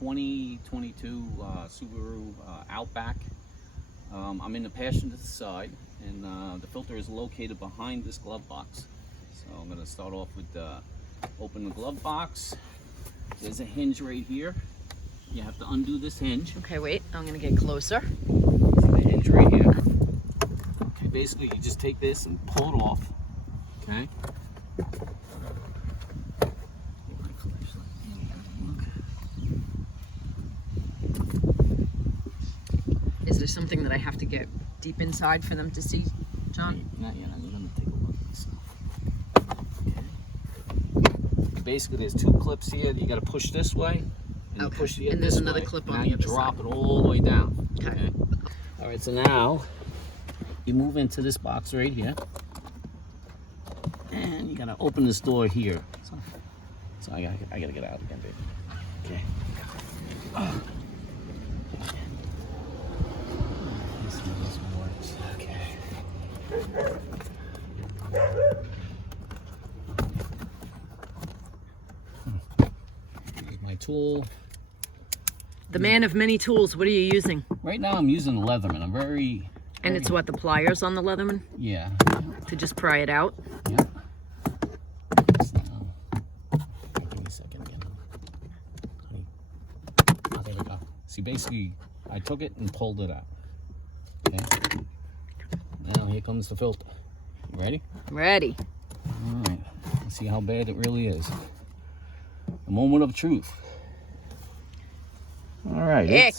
2022 Subaru Outback. I'm in the passenger side, and the filter is located behind this glove box. So I'm going to start off with open the glove box. There's a hinge right here. You have to undo this hinge. Okay, wait, I'm going to get closer. See the hinge right here. Okay, basically you just take this and pull it off. Okay. Is there something that I have to get deep inside for them to see, John? Not yet. I'm going to take a look at this stuff. Okay. Basically, there's two clips here. You got to push this way, and you push the and there's this another way. clip Now on the you other drop side. it all the way down. Okay. All right. So now you move into this box right here, and you got to open this door here. So I got to get out again, baby. Okay. This works. Okay. Here's my tool. The man of many tools, what are you using? Right now I'm using the Leatherman. I'm very... And it's what, the pliers on the Leatherman? Yeah. To just pry it out? Yeah. So, give me a second again. Oh, there we go. See, basically, I took it and pulled it out. Okay. Now here comes the filter. You ready? Ready. All right. Let's see how bad it really is. The moment of truth. All right. It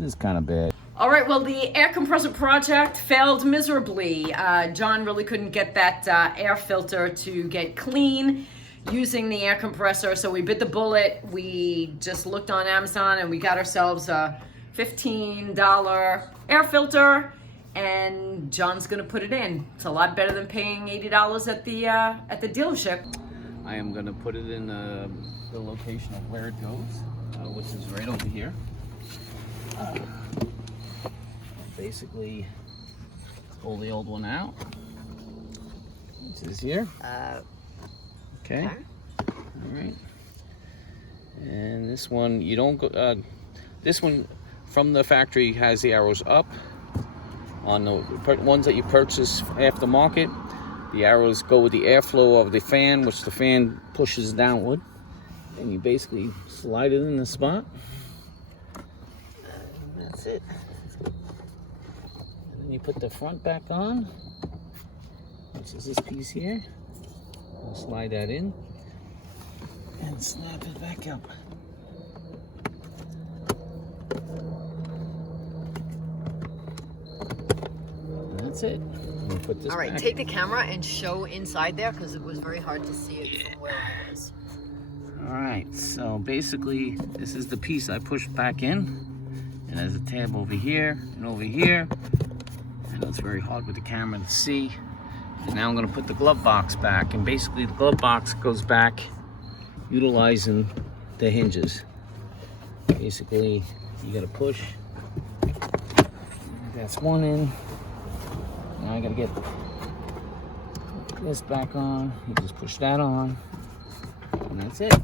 is kind of bad. All right, well, the air compressor project failed miserably. John really couldn't get that air filter to get clean using the air compressor, so we bit the bullet. We just looked on Amazon and we got ourselves a $15 air filter, and John's gonna put it in. It's a lot better than paying $80 at the dealership. I am gonna put it in the location of where it goes, which is right over here. Basically, pull the old one out, which is here. Okay. All right. And this one, you don't go. This one from the factory has the arrows up. On the ones that you purchase aftermarket, the arrows go with the airflow of the fan, which the fan pushes downward, and you basically slide it in the spot. And that's it. And then you put the front back on, which is this piece here. I'll slide that in and snap it back up. That's it. We'll put this All right, back. take the camera and show inside there because it was very hard to see it from where I was. All right, so basically this is the piece I pushed back in, and there's a tab over here and over here. I know it's very hard with the camera to see. And now I'm gonna put the glove box back, and basically the glove box goes back utilizing the hinges. Basically, you gotta push. That's one in. Now I gotta get this back on. You just push that on, and that's it.